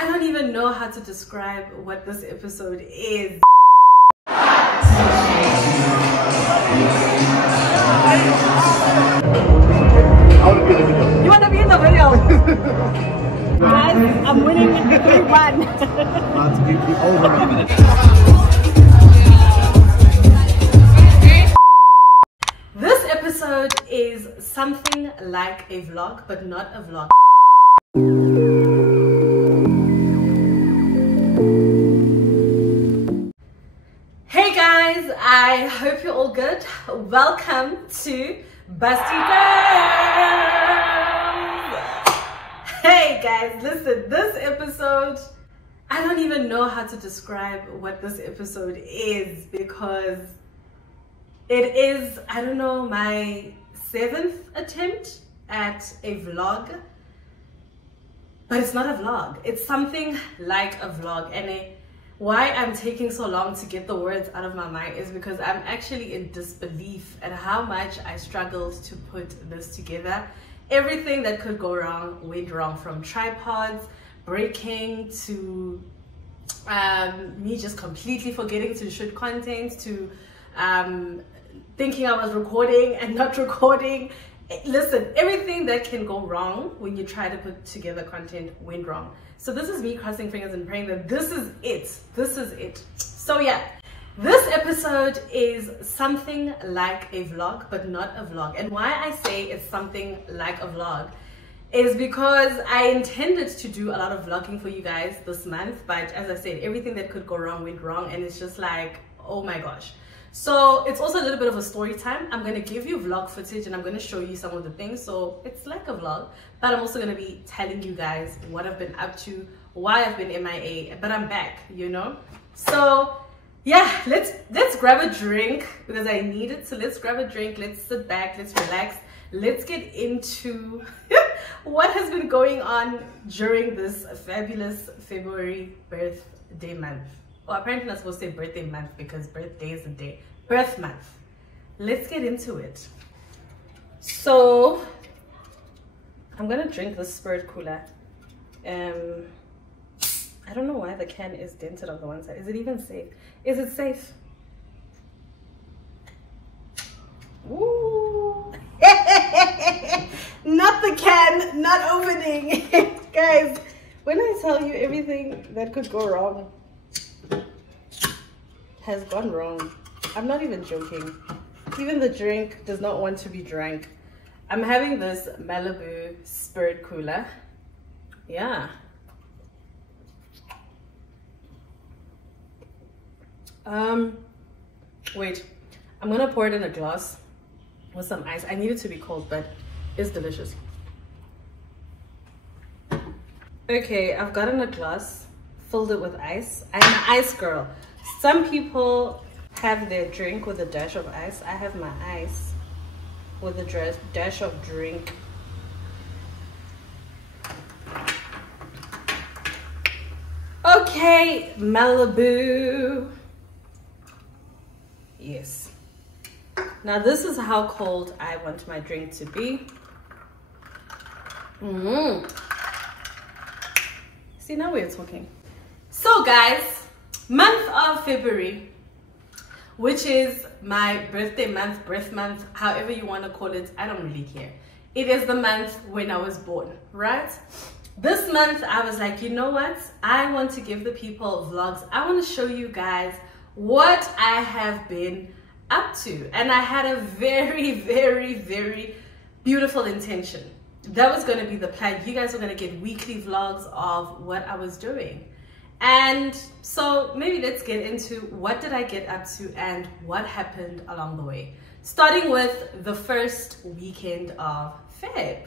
I don't even know how to describe what this episode is. You want to be in the video? Guys, I'm winning 3-1. Let's keep the over. This episode is something like a vlog, but not a vlog. Hey guys, I hope you're all good. Welcome to Busty Girls. Hey guys, listen, this episode, I don't even know how to describe what this episode is because it is, I don't know, my 7th attempt at a vlog, but it's not a vlog. It's something like a vlog, and why I'm taking so long to get the words out of my mind is because I'm actually in disbelief at how much I struggled to put this together. Everything that could go wrong went wrong, from tripods breaking to me just completely forgetting to shoot content to thinking I was recording and not recording. Listen, everything that can go wrong when you try to put together content went wrong. So this is me crossing fingers and praying that this is it. This is it. So yeah, this episode is something like a vlog, but not a vlog. And why I say it's something like a vlog is because I intended to do a lot of vlogging for you guys this month, but as I said, everything that could go wrong went wrong, and it's just like, oh my gosh. So it's also a little bit of a story time. I'm going to give you vlog footage and I'm going to show you some of the things. So it's like a vlog, but I'm also going to be telling you guys what I've been up to, why I've been MIA, but I'm back, you know? So yeah, let's grab a drink because I need it. So let's grab a drink. Let's sit back. Let's relax. Let's get into what has been going on during this fabulous February birthday month. Well, apparently not supposed to say birthday month because birthday is a day. Birth month. Let's get into it. So, I'm going to drink this Spirit cooler. I don't know why the can is dented on the one side. Is it even safe? Is it safe? Ooh. Not the can, not opening. Guys, when I tell you everything that could go wrong has gone wrong. I'm not even joking. Even the drink does not want to be drank. I'm having this Malibu Spirit cooler. Yeah. Wait. I'm gonna pour it in a glass with some ice. I need it to be cold, but it's delicious. Okay, I've gotten a glass, filled it with ice. I'm an ice girl. Some people have their drink with a dash of ice. I have my ice with a dash of drink. Okay, Malibu. Yes. Now this is how cold I want my drink to be. See, now we're talking. So guys, month of February, which is my birthday month, birth month, however you want to call it, I don't really care. It is the month when I was born, right? This month I was like, you know what? I want to give the people vlogs. I want to show you guys what I have been up to. And I had a very, very, very beautiful intention. That was going to be the plan. You guys were going to get weekly vlogs of what I was doing. And so maybe let's get into what did I get up to and what happened along the way. Starting with the first weekend of Feb.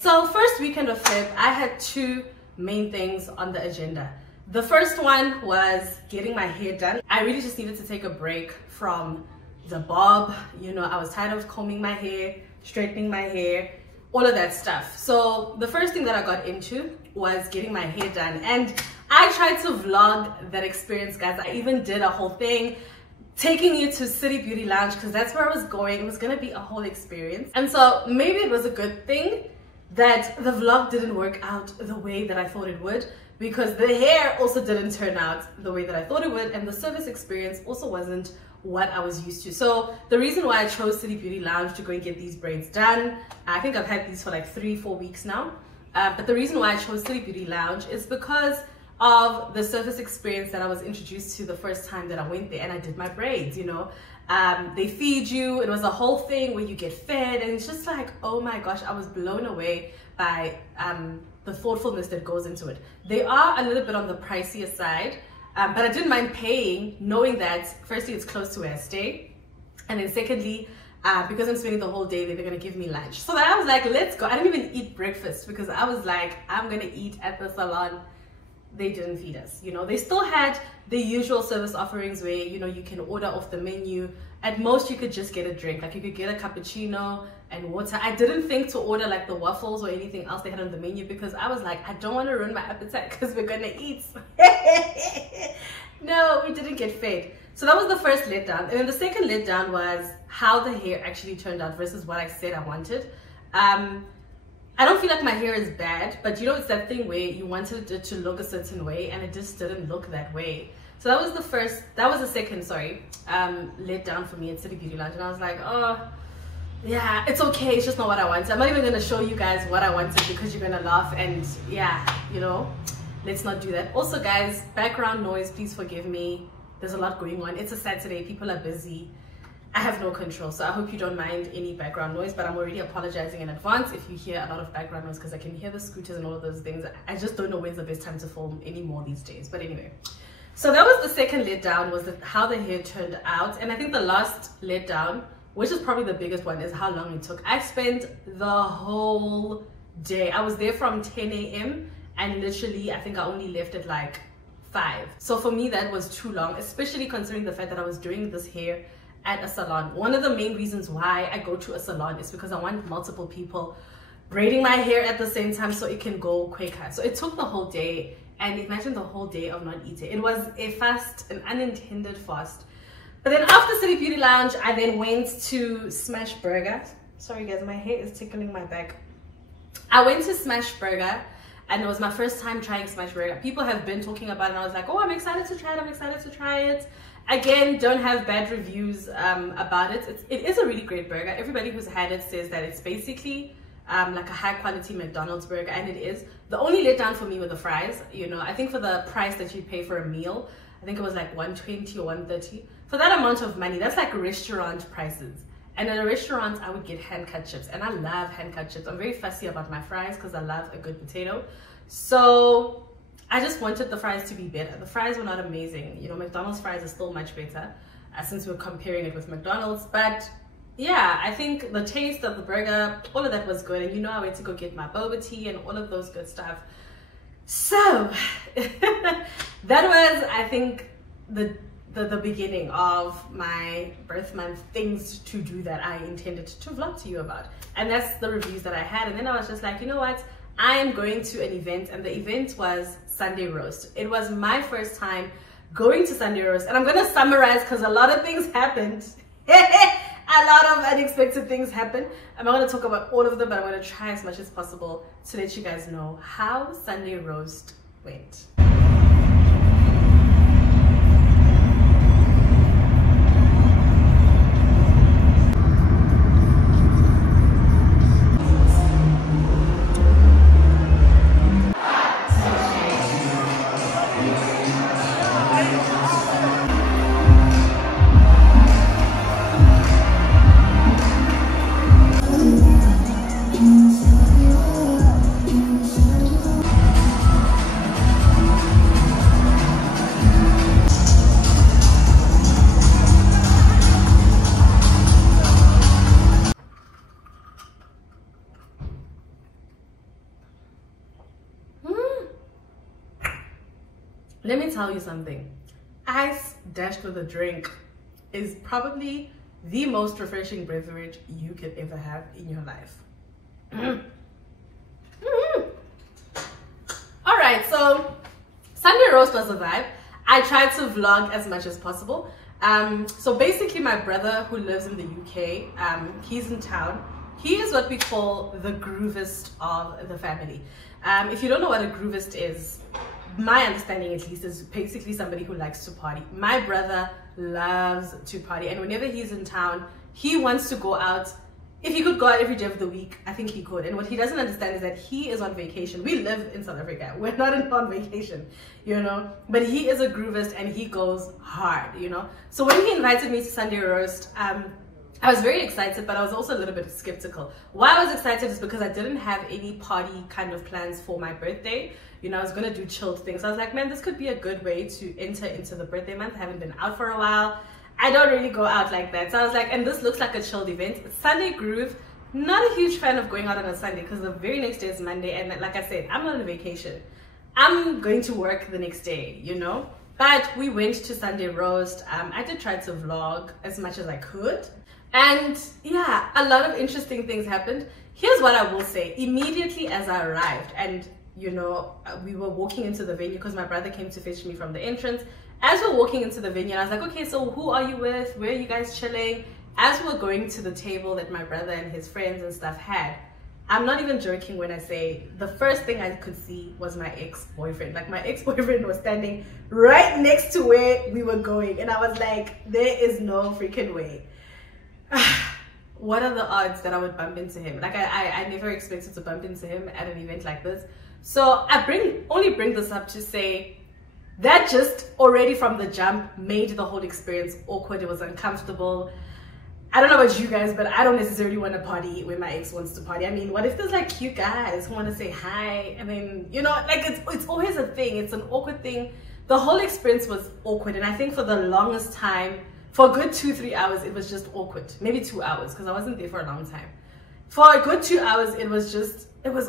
So first weekend of Feb, I had two main things on the agenda. The first one was getting my hair done. I really just needed to take a break from the bob. You know, I was tired of combing my hair, straightening my hair, all of that stuff. So the first thing that I got into was getting my hair done. And I tried to vlog that experience, guys. I even did a whole thing taking you to City Beauty Lounge because that's where I was going. It was gonna be a whole experience. And so maybe it was a good thing that the vlog didn't work out the way that I thought it would, because the hair also didn't turn out the way that I thought it would, and the service experience also wasn't what I was used to. So the reason why I chose City Beauty Lounge to go and get these braids done, I think I've had these for like 3-4 weeks now, but the reason why I chose City Beauty Lounge is because of the service experience that I was introduced to the first time that I went there and I did my braids, you know. They feed you, it was a whole thing where you get fed, and it's just like, oh my gosh, I was blown away by the thoughtfulness that goes into it. They are a little bit on the pricier side, but I didn't mind paying, knowing that firstly it's close to where I stay, and then secondly because I'm spending the whole day there, they're gonna give me lunch. So then I was like, let's go. I didn't even eat breakfast because I was like, I'm gonna eat at the salon. They didn't feed us, you know. They still had the usual service offerings where, you know, you can order off the menu. At most you could just get a drink, like you could get a cappuccino and water. I didn't think to order like the waffles or anything else they had on the menu because I was like, I don't want to ruin my appetite because we're gonna eat. No, we didn't get fed. So that was the first letdown. And then the second letdown was how the hair actually turned out versus what I said I wanted. I don't feel like my hair is bad, but you know, it's that thing where you wanted it to look a certain way and it just didn't look that way. So that was the second letdown for me at City Beauty Lounge. And I was like, oh yeah, it's okay, it's just not what I wanted. I'm not even gonna show you guys what I wanted because you're gonna laugh, and yeah, you know, let's not do that. Also guys, background noise, please forgive me. There's a lot going on. It's a Saturday, people are busy. I have no control, so I hope you don't mind any background noise, but I'm already apologizing in advance if you hear a lot of background noise because I can hear the scooters and all of those things. I just don't know when's the best time to film anymore these days. But anyway, so that was the second letdown, was how the hair turned out. And I think the last letdown, which is probably the biggest one, is how long it took. I spent the whole day. I was there from 10 a.m. and literally I think I only left at like 5. So for me that was too long, especially considering the fact that I was doing this hair at a salon. One of the main reasons why I go to a salon is because I want multiple people braiding my hair at the same time so it can go quicker. So it took the whole day, and imagine the whole day of not eating. It was a fast, an unintended fast. But then after City Beauty Lounge, I then went to Smash Burger. Sorry guys, my hair is tickling my back. I went to Smash Burger, and it was my first time trying Smash Burger. People have been talking about it, and I was like, oh, I'm excited to try it, I'm excited to try it. Again, don't have bad reviews about it. It is a really great burger. Everybody who's had it says that it's basically like a high quality McDonald's burger, and it is. The only letdown for me were the fries. You know, I think for the price that you pay for a meal, I think it was like 120 or 130. For that amount of money, that's like restaurant prices. And at a restaurant, I would get hand-cut chips, and I love hand-cut chips. I'm very fussy about my fries because I love a good potato. So I just wanted the fries to be better. The fries were not amazing. You know, McDonald's fries are still much better since we're comparing it with McDonald's. But yeah, I think the taste of the burger, all of that was good. And you know, I went to go get my boba tea and all of those good stuff. So that was, I think, the beginning of my birth month things to do that I intended to vlog to you about. And that's the reviews that I had. And then I was just like, you know what? I am going to an event, and the event was Sunday Roast. It was my first time going to Sunday Roast, and I'm gonna summarize because a lot of things happened. A lot of unexpected things happened. I'm not gonna talk about all of them, but I'm gonna try as much as possible to let you guys know how Sunday Roast went. Let me tell you something. Ice dashed with a drink is probably the most refreshing beverage you could ever have in your life. All right, so Sunday roast was a vibe. I tried to vlog as much as possible. So basically my brother who lives in the UK, he's in town. He is what we call the groovist of the family. If you don't know what a groovist is, my understanding at least is basically somebody who likes to party. My brother loves to party, and whenever he's in town, he wants to go out. If he could go out every day of the week, I think he could. And what he doesn't understand is that he is on vacation. We live in South Africa. We're not on vacation, you know. But he is a groovist and he goes hard, you know. So when he invited me to Sunday roast, I was very excited, but I was also a little bit skeptical. Why I was excited is because I didn't have any party kind of plans for my birthday. You know, I was going to do chilled things. I was like, man, this could be a good way to enter into the birthday month. I haven't been out for a while. I don't really go out like that. So I was like, and this looks like a chilled event. Sunday groove, not a huge fan of going out on a Sunday because the very next day is Monday. And like I said, I'm not on vacation. I'm going to work the next day, you know. But we went to Sunday roast. I did try to vlog as much as I could. And yeah, a lot of interesting things happened. Here's what I will say. Immediately as I arrived and, you know, we were walking into the venue because my brother came to fetch me from the entrance. As we're walking into the venue, I was like, okay, so who are you with? Where are you guys chilling? As we're going to the table that my brother and his friends and stuff had, I'm not even joking when I say the first thing I could see was my ex-boyfriend. Like my ex-boyfriend was standing right next to where we were going. And I was like, there is no freaking way. What are the odds that I would bump into him? Like I never expected to bump into him at an event like this. So I only bring this up to say that just already from the jump made the whole experience awkward. It was uncomfortable. I don't know about you guys, but I don't necessarily want to party when my ex wants to party. I mean, what if there's like cute guys who want to say hi? And then, you know, like it's always a thing. It's an awkward thing. The whole experience was awkward. And I think for the longest time, for a good 2-3 hours, it was just awkward. Maybe 2 hours, because I wasn't there for a long time. For a good 2 hours, it was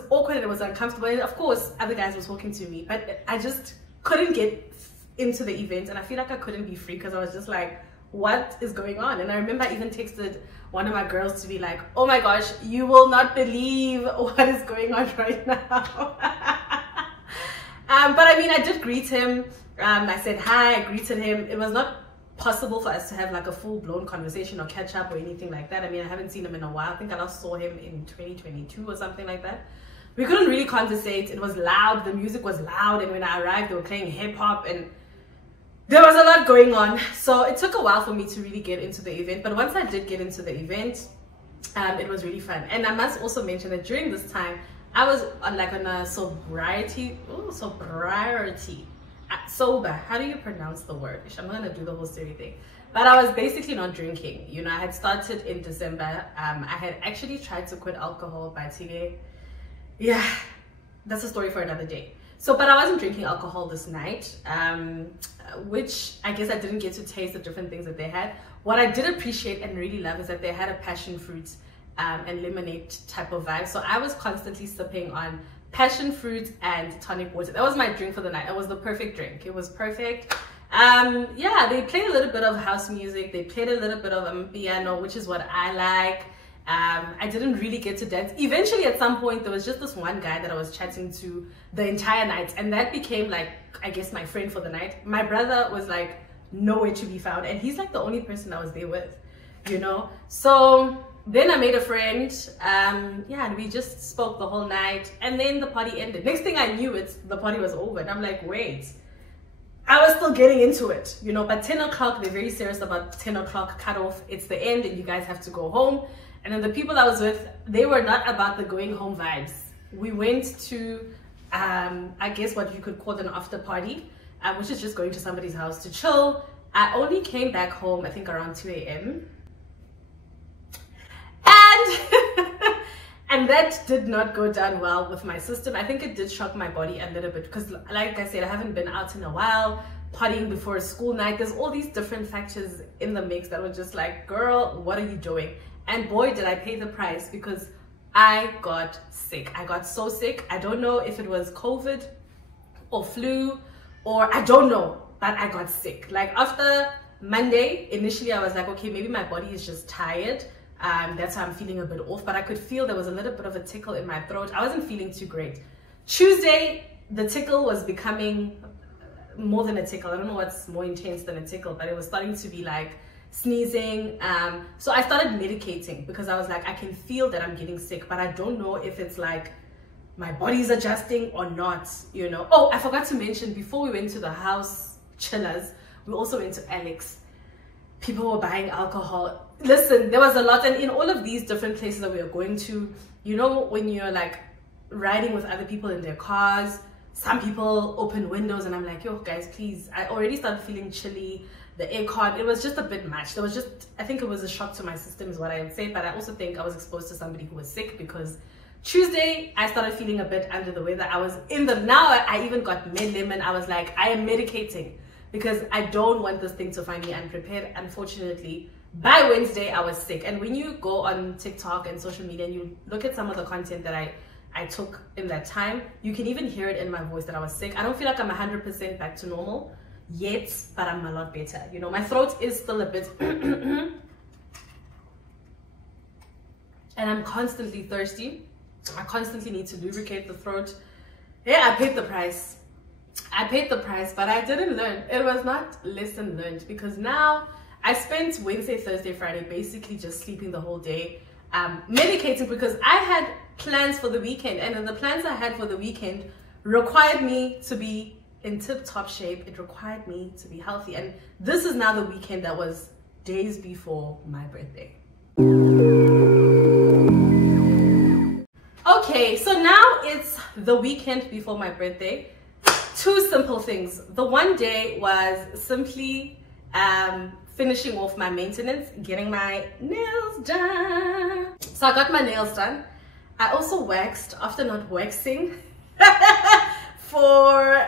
awkward and it was uncomfortable. And of course, other guys were talking to me, but I just couldn't get into the event. And I feel like I couldn't be free because I was just like, what is going on? And I remember I even texted one of my girls to be like, oh my gosh, you will not believe what is going on right now. But I mean, I did greet him. I said hi, I greeted him. It was not possible for us to have like a full-blown conversation or catch up or anything like that. I mean, I haven't seen him in a while. I think I last saw him in 2022 or something like that. We couldn't really conversate. It was loud. The music was loud. And when I arrived, they were playing hip-hop and there was a lot going on. So it took a while for me to really get into the event. But once I did get into the event, it was really fun. And I must also mention that during this time, I was on a sober. How do you pronounce the word? I'm gonna do the whole story thing. But I was basically not drinking. You know, I had started in December. I had actually tried to quit alcohol by today. Yeah, that's a story for another day. So, but I wasn't drinking alcohol this night, which I guess I didn't get to taste the different things that they had. What I did appreciate and really love is that they had a passion fruit and lemonade type of vibe. So I was constantly sipping on passion fruit and tonic water. That was my drink for the night. It was the perfect drink. It was perfect. Yeah, they played a little bit of house music. They played a little bit of piano, which is what I like. I didn't really get to dance. Eventually, at some point, there was just this one guy that I was chatting to the entire night, and that became like, I guess, my friend for the night. My brother was like nowhere to be found, and he's like the only person I was there with, you know. So then I made a friend, yeah, and we just spoke the whole night, and then the party ended. Next thing I knew, the party was over, and I'm like, wait, I was still getting into it, you know. But 10 o'clock, they're very serious about 10 o'clock cutoff. It's the end, and you guys have to go home. And then the people I was with, they were not about the going home vibes. We went to, I guess what you could call an after party, which is just going to somebody's house to chill. I only came back home, I think around 2 a.m. And that did not go down well with my system. I think it did shock my body a little bit because, like I said, I haven't been out in a while, partying before a school night. There's all these different factors in the mix that were just like, girl, what are you doing? And boy, did I pay the price, because I got sick. I got so sick. I don't know if it was COVID or flu or I don't know, but I got sick. Like after Monday, initially I was like, okay, maybe my body is just tired. That's why I'm feeling a bit off, but I could feel there was a little bit of a tickle in my throat. I wasn't feeling too great. Tuesday, the tickle was becoming more than a tickle. I don't know what's more intense than a tickle, but it was starting to be like sneezing. So I started medicating because I was like, I can feel that I'm getting sick, but I don't know if it's like my body's adjusting or not, you know. Oh, I forgot to mention, before we went to the house chillers, we also went to Alex. People were buying alcohol. Listen, there was a lot, and in all of these different places that we were going to, you know, when you're like riding with other people in their cars, some people open windows, and I'm like, yo guys, please. I already started feeling chilly. The aircon, it was just a bit much. There was just, I think it was a shock to my system is what I would say, but I also think I was exposed to somebody who was sick, because Tuesday I started feeling a bit under the weather. I was in the, now I even got med lemon. I was like, I am medicating because I don't want this thing to find me unprepared. Unfortunately, by Wednesday I was sick. And when you go on TikTok and social media and you look at some of the content that I took in that time, you can even hear it in my voice that I was sick. I don't feel like I'm 100% back to normal yet, but I'm a lot better. You know, my throat is still a bit and I'm constantly thirsty. I constantly need to lubricate the throat. Yeah, I paid the price. I paid the price, but I didn't learn. It was not lesson learned, because now I spent Wednesday, Thursday, Friday basically just sleeping the whole day, medicating, because I had plans for the weekend, and then the plans I had for the weekend required me to be in tip-top shape. It required me to be healthy, and this is now the weekend that was days before my birthday. Okay, so now it's the weekend before my birthday. Two simple things. The one day was simply finishing off my maintenance, getting my nails done. So I got my nails done. I also waxed after not waxing for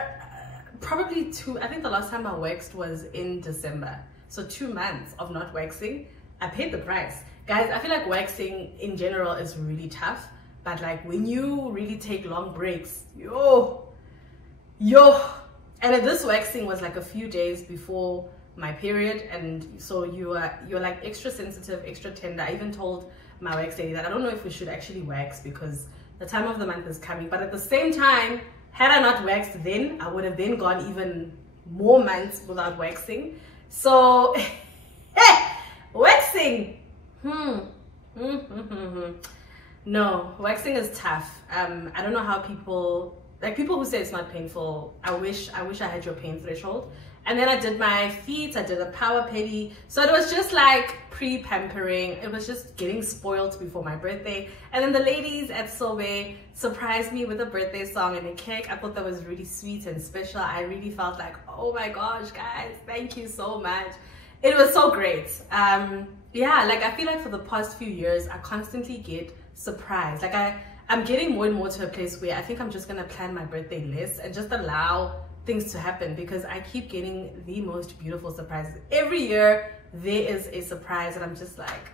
probably I think the last time I waxed was in December. So 2 months of not waxing. I paid the price. Guys, I feel like waxing in general is really tough. But like when you really take long breaks, yo. And this waxing was like a few days before my period, and so you're like extra sensitive, extra tender. I even told my wax lady that I don't know if we should actually wax because the time of the month is coming. But at the same time, had I not waxed then, I would have then gone even more months without waxing. So waxing, no, waxing is tough. I don't know how people who say it's not painful. I wish I had your pain threshold. And then I did my feet, I did a power pedi. So it was just like pre-pampering. It was just getting spoiled before my birthday. And then the ladies at Sobe surprised me with a birthday song and a cake. I thought that was really sweet and special. I really felt like, oh my gosh, guys, thank you so much. It was so great. Yeah, like I feel like for the past few years, I constantly get surprised. Like I'm getting more and more to a place where I think I'm just gonna plan my birthday less and just allow things to happen, because I keep getting the most beautiful surprises. Every year there is a surprise and I'm just like,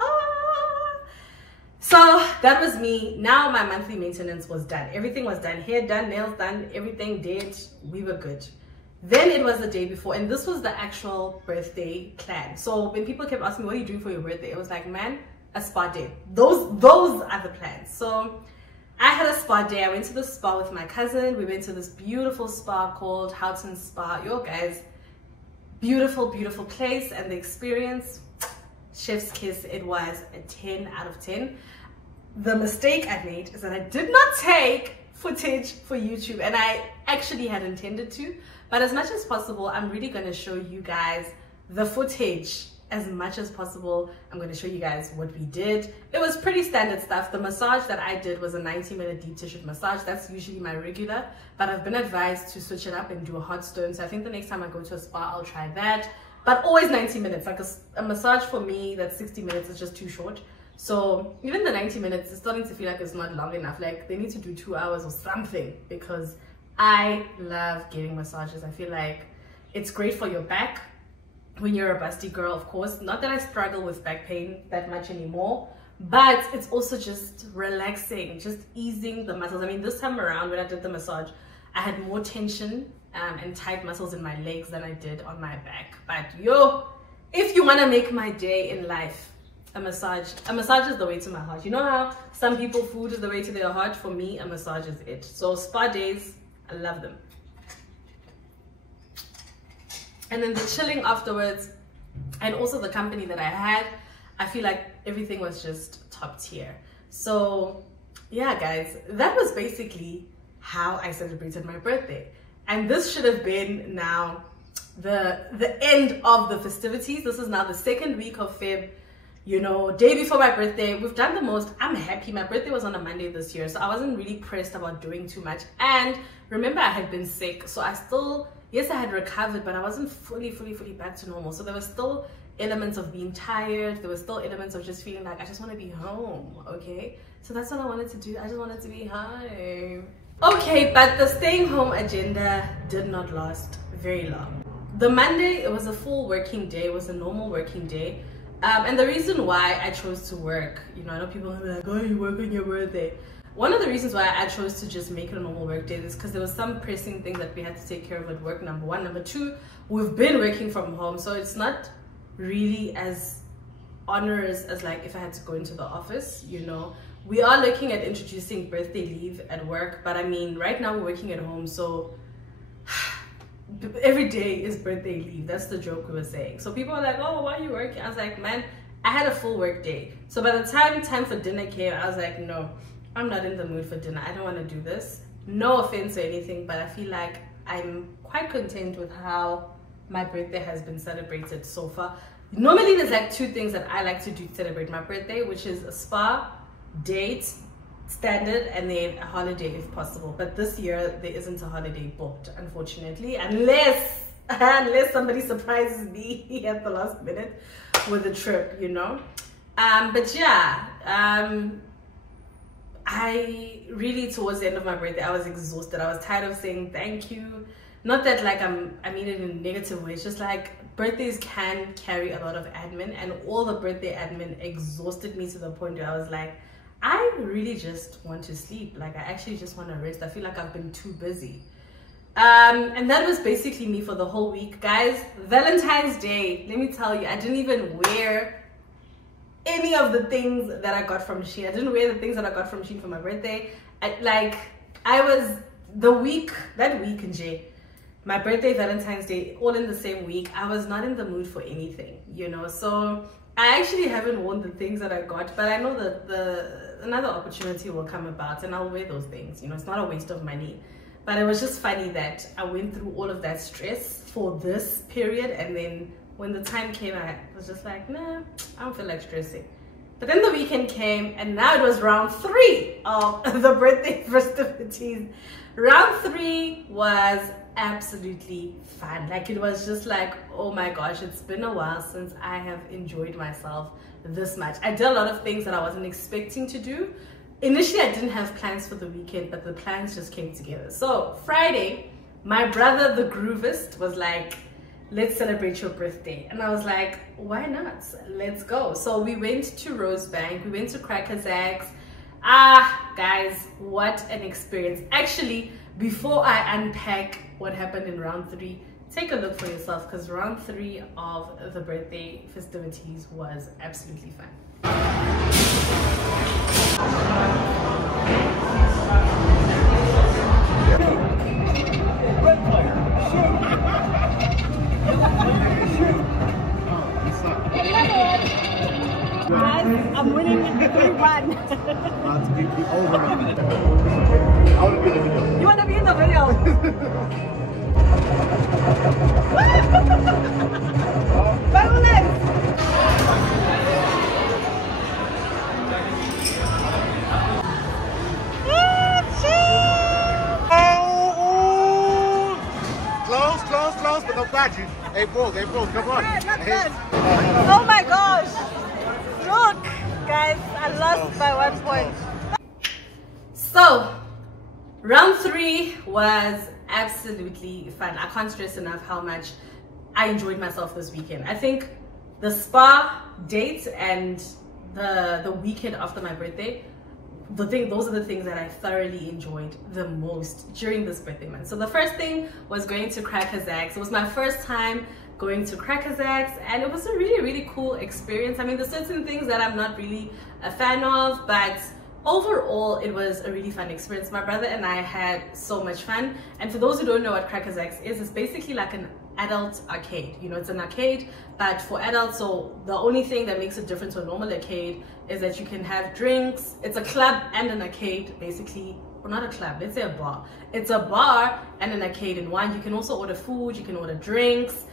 ah. So that was me. Now my monthly maintenance was done. Everything was done. Hair done, nails done, everything did. We were good. Then it was the day before, and this was the actual birthday plan. So when people kept asking me, what are you doing for your birthday? It was like, man, a spa day. Those are the plans. So I had a spa day. I went to the spa with my cousin. We went to this beautiful spa called Houghton Spa. Yo guys, beautiful, beautiful place, and the experience, chef's kiss. It was a 10 out of 10. The mistake I made is that I did not take footage for YouTube, and I actually had intended to, but as much as possible, I'm really going to show you guys the footage as much as possible. I'm going to show you guys what we did. It was pretty standard stuff. The massage that I did was a 90-minute deep tissue massage. That's usually my regular, but I've been advised to switch it up and do a hot stone. So I think the next time I go to a spa, I'll try that. But always 90 minutes. Like a massage for me, that's 60 minutes is just too short. So even the 90 minutes is starting to feel like it's not long enough. Like they need to do 2 hours or something, because I love getting massages. I feel like it's great for your back when you're a busty girl, of course. Not that I struggle with back pain that much anymore, but it's also just relaxing, just easing the muscles. I mean, this time around when I did the massage, I had more tension and tight muscles in my legs than I did on my back. But yo, if you want to make my day in life, a massage is the way to my heart. You know how some people, food is the way to their heart? For me, a massage is it. So spa days, I love them. and then the chilling afterwards, and also the company that I had, I feel like everything was just top tier. So yeah guys, that was basically how I celebrated my birthday. And this should have been now the end of the festivities. This is now the second week of Feb, you know, day before my birthday. We've done the most. I'm happy. My birthday was on a Monday this year, so I wasn't really pressed about doing too much. And remember, I had been sick, so I still, yes, I had recovered, but I wasn't fully back to normal. So there was still elements of being tired. There was still elements of just feeling like I just want to be home. Okay, so that's what I wanted to do. I just wanted to be home. Okay, but the staying home agenda did not last very long. The Monday, it was a full working day. It was a normal working day. And the reason why I chose to work, you know, I know people are like, oh, you work on your birthday. One of the reasons why I chose to just make it a normal work day is because there was some pressing thing that we had to take care of at work, number one. Number two, we've been working from home, so it's not really as onerous as like if I had to go into the office, you know. We are looking at introducing birthday leave at work, but I mean, right now we're working at home, so every day is birthday leave. That's the joke we were saying. So people are like, oh, why are you working? I was like, man, I had a full work day. So by the time for dinner came, I was like, no, I'm not in the mood for dinner. I don't want to do this. No offense or anything, but I feel like I'm quite content with how my birthday has been celebrated so far. Normally there's like two things that I like to do to celebrate my birthday, which is a spa, date, standard, and then a holiday if possible. But this year there isn't a holiday booked, unfortunately, unless somebody surprises me at the last minute with a trip, you know. But yeah, I really, towards the end of my birthday, I was exhausted. I was tired of saying thank you. Not that like I mean it in a negative way. It's just like birthdays can carry a lot of admin, and all the birthday admin exhausted me to the point where I was like, I really just want to sleep. Like I actually just want to rest. I feel like I've been too busy. And that was basically me for the whole week, guys. Valentine's Day, let me tell you, I didn't even wear any of the things that I got from Shein. I didn't wear the things that I got from Shein for my birthday. I was that week in J, my birthday, Valentine's Day, all in the same week. I was not in the mood for anything, you know. So I actually haven't worn the things that I got, but I know that another opportunity will come about and I'll wear those things, you know. It's not a waste of money. But it was just funny that I went through all of that stress for this period, and then when the time came, I was just like, nah, I don't feel like stressing. But then the weekend came, and now it was round 3 of the birthday festivities. Round 3 was absolutely fun. Like, it was just like, oh my gosh, it's been a while since I have enjoyed myself this much. I did a lot of things that I wasn't expecting to do. Initially, I didn't have plans for the weekend, but the plans just came together. So Friday, my brother, the groovist, was like, let's celebrate your birthday. And I was like, why not? Let's go. So we went to Rosebank, we went to Cracker Jacks. Guys, what an experience. Actually, before I unpack what happened in round 3, take a look for yourself, because round 3 of the birthday festivities was absolutely fun. Guys, I'm winning 3-1. You want to be in the video? Close, but don't catch you. Hey, Bulls, come on. Oh my gosh. Look, guys, I lost by 1 point. So, round 3 was absolutely fun. I can't stress enough how much I enjoyed myself this weekend. I think the spa date and the weekend after my birthday, those are the things that I thoroughly enjoyed the most during this birthday month. So the first thing was going to Cracker Jacks. It was my first time going to Cracker Jacks, and it was a really cool experience. I mean, there's certain things that I'm not really a fan of, but overall it was a really fun experience. My brother and I had so much fun. And for those who don't know what Cracker Jacks is, it's basically like an adult arcade. You know, it's an arcade, but for adults. So the only thing that makes it different to a normal arcade is that you can have drinks. It's a club and an arcade, basically. Well, not a club, let's say a bar. It's a bar and an arcade in one. You can also order food, you can order drinks.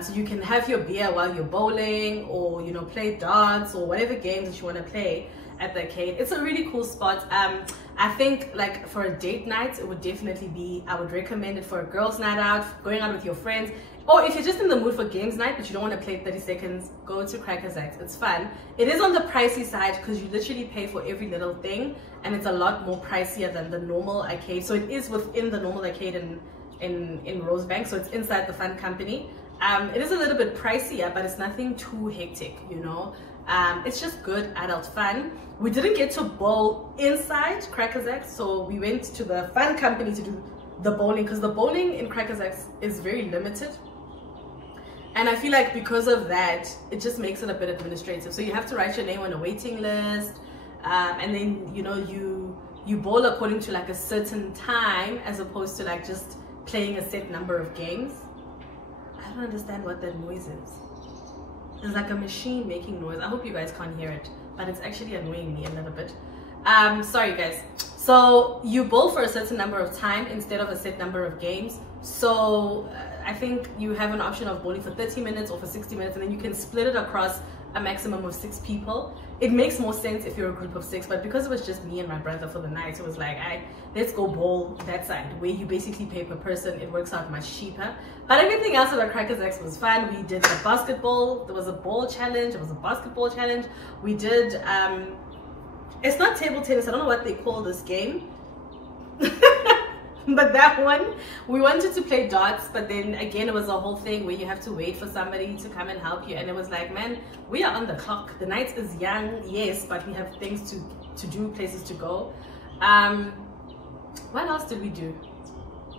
So you can have your beer while you're bowling, or, you know, play darts or whatever games that you want to play at the arcade. It's a really cool spot. I think like for a date night, it would definitely be, I would recommend it for a girls' night out, going out with your friends. Or if you're just in the mood for games night but you don't want to play 30 seconds, go to Cracker Jacks. It's fun. It is on the pricey side because you literally pay for every little thing, and it's a lot more pricier than the normal arcade. So it is within the normal arcade in Rosebank, so it's inside the fun company. It is a little bit pricier, but it's nothing too hectic, you know. It's just good adult fun. We didn't get to bowl inside Cracker Jacks, so we went to the fun company to do the bowling, because the bowling in Cracker Jacks is very limited. And I feel like because of that, it just makes it a bit administrative. So you have to write your name on a waiting list, and then, you know, you bowl according to like a certain time, as opposed to like just playing a set number of games. I don't understand what that noise is. It's like a machine making noise. I hope you guys can't hear it, but it's actually annoying me a little bit. Sorry guys. So you bowl for a certain number of time instead of a set number of games. So I think you have an option of bowling for 30 minutes or for 60 minutes, and then you can split it across a maximum of 6 people. It makes more sense if you're a group of 6, but because it was just me and my brother for the night, it was like, let's go bowl that side, where you basically pay per person. It works out much cheaper. But everything else about Cracker Jacks was fun. We did the basketball. There was a ball challenge. There was a basketball challenge. We did, it's not table tennis. I don't know what they call this game. But that one, we wanted to play darts, but then again it was a whole thing where you have to wait for somebody to come and help you, and it was like, man, we are on the clock. The night is young, yes, but we have things to do, places to go. What else did we do?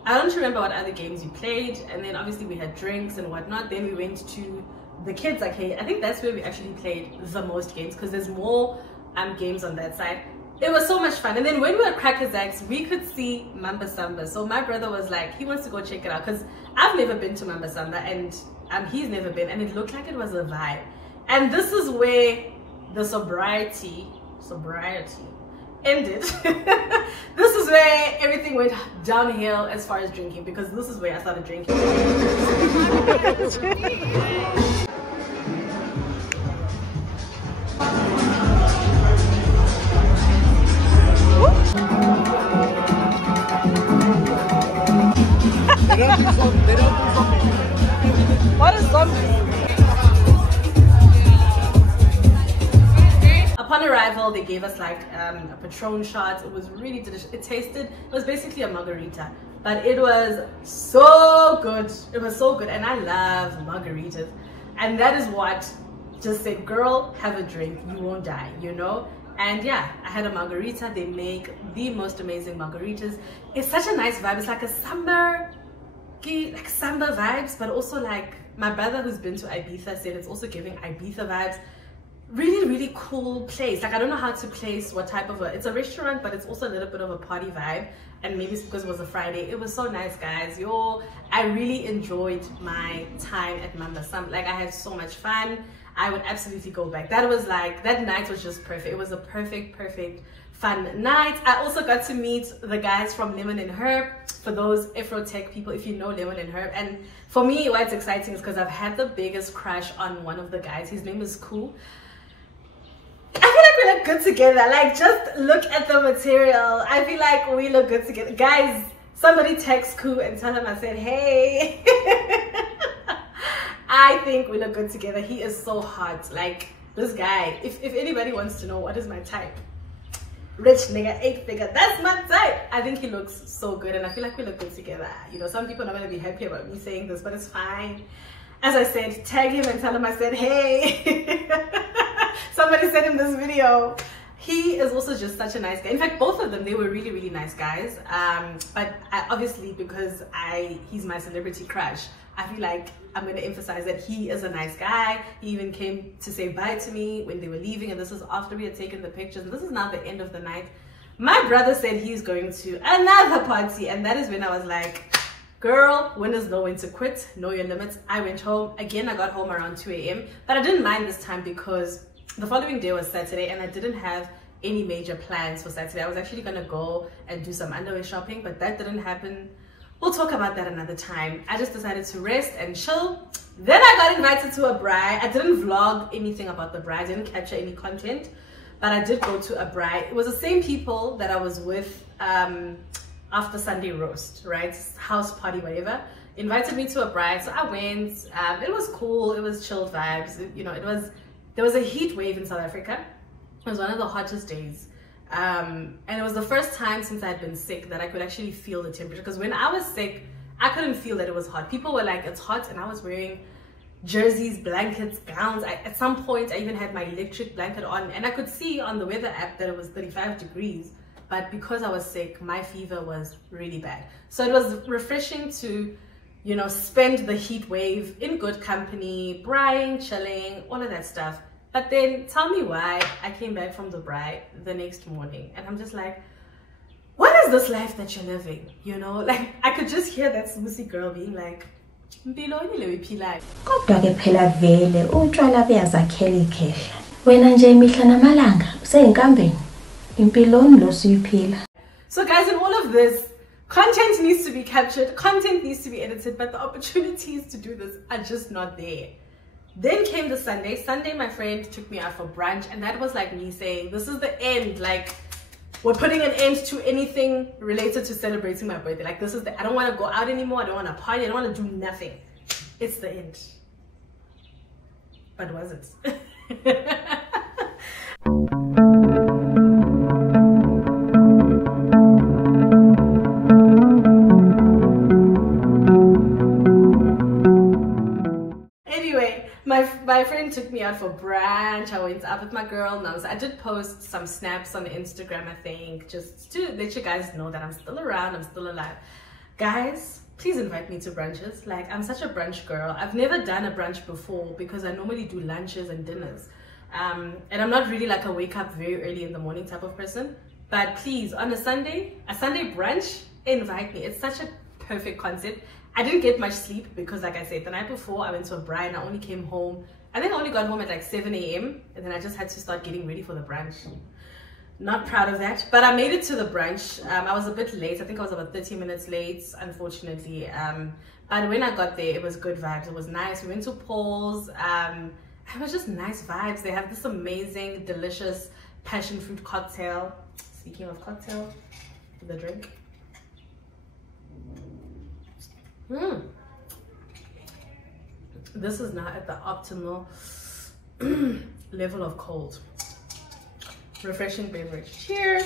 I don't remember what other games we played, and then obviously we had drinks and whatnot. Then we went to the kids arcade. I think that's where we actually played the most games, because there's more games on that side. It was so much fun. And then when we were at Cracker Jacks, we could see Mamba Samba. So my brother was like, he wants to go check it out, because I've never been to Mamba Samba, and he's never been, and it looked like it was a vibe. And this is where the sobriety ended. This is where everything went downhill as far as drinking, because this is where I started drinking. What is zombie? Upon arrival, they gave us like a Patron shot. It was really delicious. It was basically a margarita, but it was so good. It was so good, and I love margaritas. And that is what just said, girl, have a drink, you won't die, you know? And yeah, I had a margarita. They make the most amazing margaritas. It's such a nice vibe. It's like a samba vibes, but also like my brother who's been to Ibiza said it's also giving Ibiza vibes. Really, really cool place. Like, I don't know how to place what type of it's a restaurant, but it's also a little bit of a party vibe. And maybe it's because it was a Friday. It was so nice, guys. I really enjoyed my time at Mamba Samba. Like, I had so much fun. I would absolutely go back. That was like, that night was just perfect. It was a perfect fun night. I also got to meet the guys from Lemon and Herb. For those Afro-tech people, if you know Lemon and Herb. And for me, why it's exciting is because I've had the biggest crush on one of the guys. His name is Cool. I feel like we look good together. Like, just look at the material. I feel like we look good together. Guys, somebody text Cool and tell him I said, hey. I think we look good together. He is so hot. Like, this guy, if anybody wants to know what is my type, rich nigga, 8-figure, that's my type. I think he looks so good, and I feel like we look good together. You know, some people are not going to be happy about me saying this, but it's fine. As I said, tag him and tell him I said, hey. Somebody sent him this video. He is also just such a nice guy. In fact, both of them, they were really, really nice guys. But obviously, because he's my celebrity crush, I feel like I'm going to emphasize that he is a nice guy. He even came to say bye to me when they were leaving, and this is after we had taken the pictures. And this is now the end of the night. My brother said he's going to another party, and that is when I was like, Girl, winners know when to quit, know your limits. I went home. Again, I got home around 2 a.m. But I didn't mind this time because the following day was Saturday and I didn't have any major plans for Saturday. I was actually going to go and do some underwear shopping, but that didn't happen. We'll talk about that another time. I just decided to rest and chill. Then I got invited to a bride. I didn't vlog anything about the bride. I didn't capture any content, but I did go to a bride. It was the same people that I was with after Sunday roast, right? House party, whatever. Invited me to a bride, so I went. It was cool. It was chilled vibes. You know, there was a heat wave in South Africa. It was one of the hottest days. And it was the first time since I had been sick that I could actually feel the temperature. Because when I was sick, I couldn't feel that it was hot. People were like, it's hot, and I was wearing jerseys, blankets, gowns. At some point, I even had my electric blanket on, and I could see on the weather app that it was 35 degrees. But because I was sick, my fever was really bad. So it was refreshing to, you know, spend the heat wave in good company, braaiing, chilling, all of that stuff. But then tell me why I came back from the bride the next morning and I'm just like, what is this life that you're living? You know, like I could just hear that Busty girl being like, kodwa ke phela vele utshwala buyazakhela ikhehla wena nje imihla namalanga useyinkambeni impiloni lo siyiphila. So guys, in all of this, content needs to be captured, content needs to be edited, but the opportunities to do this are just not there. Then came the Sunday. Sunday, my friend took me out for brunch, and that was like me saying, this is the end. Like, we're putting an end to anything related to celebrating my birthday. Like, this is I don't want to go out anymore. I don't want to party. I don't want to do nothing. It's the end. But was it? My friend took me out for brunch. I went out with my girl now. So I did post some snaps on Instagram, I think, just to let you guys know that I'm still around, I'm still alive. Guys, please invite me to brunches. Like, I'm such a brunch girl. I've never done a brunch before because I normally do lunches and dinners. And I'm not really like a wake up very early in the morning type of person. But please, on a Sunday brunch, invite me. It's such a perfect concept. I didn't get much sleep because, like I said, the night before I went to a bride and I only came home. I think I only got home at like 7 a.m. and then I just had to start getting ready for the brunch. Not proud of that, but I made it to the brunch. I was a bit late. I think I was about 30 minutes late, unfortunately. But when I got there, it was good vibes. It was nice. We went to Paul's. It was just nice vibes. They have this amazing, delicious passion fruit cocktail. Speaking of cocktail, the drink. This is now at the optimal level of cold. Refreshing beverage. Cheers.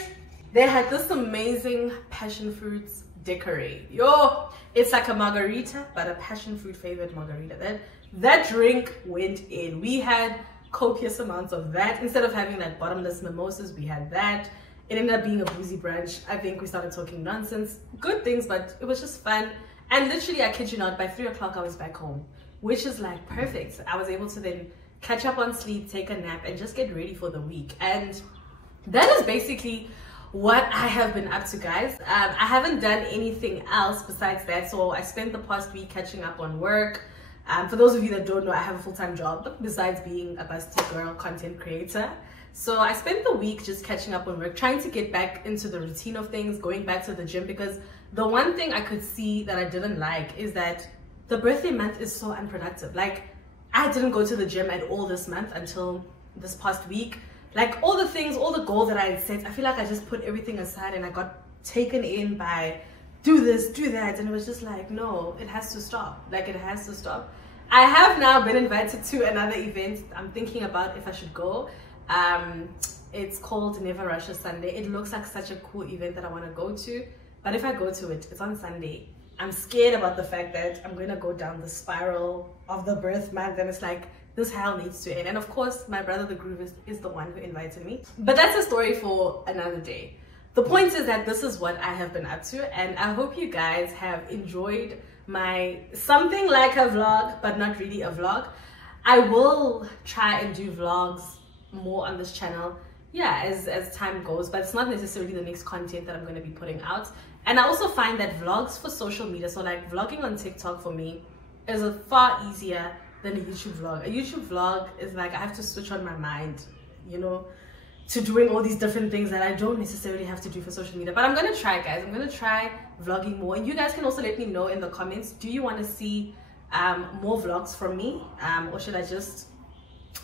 They had this amazing passion fruits daiquiri. Yo, it's like a margarita, but a passion fruit flavored margarita. That drink went in. We had copious amounts of that. Instead of having that bottomless mimosas, we had that. It ended up being a boozy brunch. I think we started talking nonsense. Good things, but it was just fun. And literally, I kid you not, by 3 o'clock I was back home, which is like perfect. I was able to then catch up on sleep, take a nap, and just get ready for the week. And that is basically what I have been up to, guys. I haven't done anything else besides that. So I spent the past week catching up on work. For those of you that don't know, I have a full-time job besides being a Busty Girl content creator. So I spent the week just catching up on work, trying to get back into the routine of things, going back to the gym, because the one thing I could see that I didn't like is that the birthday month is so unproductive. Like, I didn't go to the gym at all this month until this past week. Like, all the things, all the goals that I had set, I feel like I just put everything aside and I got taken in by do this, do that, and it was just like, no, it has to stop. Like, it has to stop. I have now been invited to another event. I'm thinking about if I should go. It's called Never Rush a Sunday. It looks like such a cool event that I want to go to, but if I go to it, it's on Sunday. I'm scared about the fact that I'm going to go down the spiral of the birth month, and it's like, this hell needs to end. And of course, my brother the groove is the one who invited me, but that's a story for another day. The point is that this is what I have been up to, and I hope you guys have enjoyed my something like a vlog, but not really a vlog. I will try and do vlogs more on this channel, yeah, as time goes, but it's not necessarily the next content that I'm going to be putting out. And I also find that vlogs for social media, so like vlogging on TikTok for me, is far easier than a YouTube vlog. A YouTube vlog is like I have to switch on my mind, you know, to doing all these different things that I don't necessarily have to do for social media. But I'm gonna try, guys. I'm gonna try vlogging more, and you guys can also let me know in the comments, do you want to see more vlogs from me, or should I just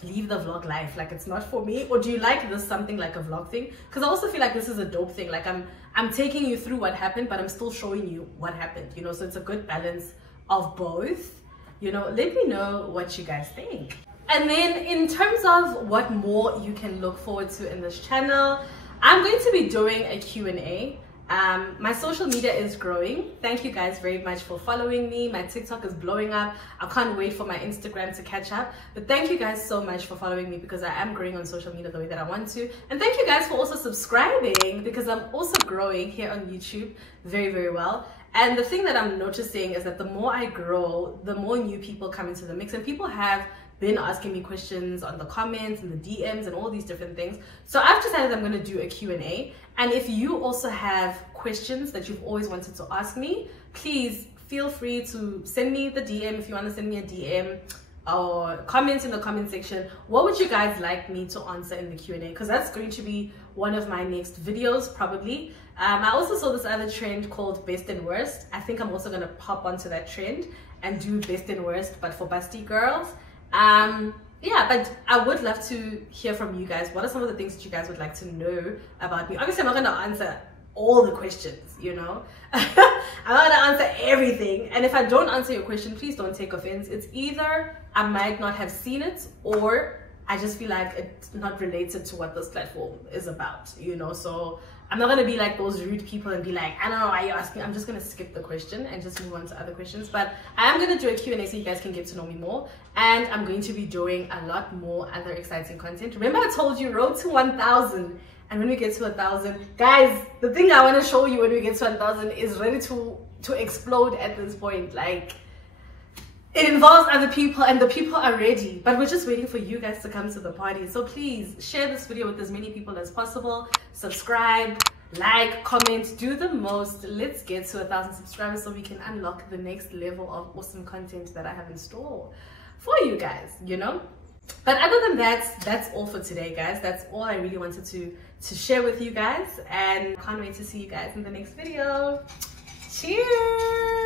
leave the vlog life like it's not for me? Or do you like this something like a vlog thing? Because I also feel like this is a dope thing. Like I'm taking you through what happened, but I'm still showing you what happened, you know, so it's a good balance of both, you know. Let me know what you guys think. And then in terms of what more you can look forward to in this channel, I'm going to be doing a Q&A. My social media is growing. Thank you guys very much for following me. My TikTok is blowing up. I can't wait for my Instagram to catch up. But thank you guys so much for following me, because I am growing on social media the way that I want to. And thank you guys for also subscribing, because I'm also growing here on YouTube very, very well. And the thing that I'm noticing is that the more I grow, the more new people come into the mix, and people have been asking me questions on the comments and the DMs and all these different things. So I've decided I'm going to do a Q&A. And if you also have questions that you've always wanted to ask me, please feel free to send me the DM. If you want to send me a DM or comment in the comment section, what would you guys like me to answer in the Q&A? Because that's going to be one of my next videos probably. I also saw this other trend called best and worst. I think I'm also going to pop onto that trend and do best and worst, but for Busty Girls. Yeah, but I would love to hear from you guys. What are some of the things that you guys would like to know about me? Obviously, I'm not going to answer all the questions, you know. I'm not going to answer everything. And if I don't answer your question, please don't take offense. It's either I might not have seen it, or I just feel like it's not related to what this platform is about, you know. So I'm not going to be like those rude people and be like, I don't know why you're asking. I'm just going to skip the question and just move on to other questions. But I am going to do a Q&A so you guys can get to know me more. And I'm going to be doing a lot more other exciting content. Remember I told you, road to 1,000. And when we get to 1,000, guys, the thing I want to show you when we get to 1,000 is ready to explode at this point. Like, it involves other people, and the people are ready, but we're just waiting for you guys to come to the party. So please share this video with as many people as possible. Subscribe, like, comment, do the most. Let's get to 1,000 subscribers so we can unlock the next level of awesome content that I have in store for you guys, you know. But other than that, that's all for today, guys. That's all I really wanted to share with you guys, and can't wait to see you guys in the next video. Cheers.